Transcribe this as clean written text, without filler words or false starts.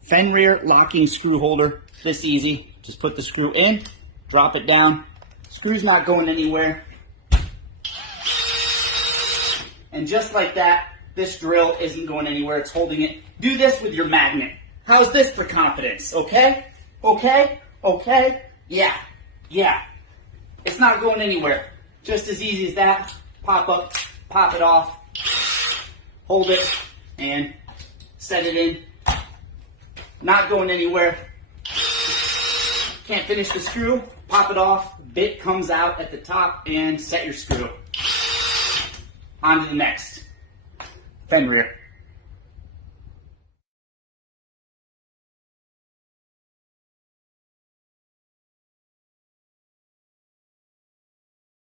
Fenrir locking screw holder. This easy. Just put the screw in, drop it down. Screw's not going anywhere. And just like that, this drill isn't going anywhere. It's holding it. Do this with your magnet. How's this for confidence? Okay? Okay? Okay? Yeah. Yeah. It's not going anywhere. Just as easy as that. Pop up, pop it off, hold it, and set it in. Not going anywhere. Can't finish the screw, pop it off, bit comes out at the top, and set your screw. On to the next. Fenrir.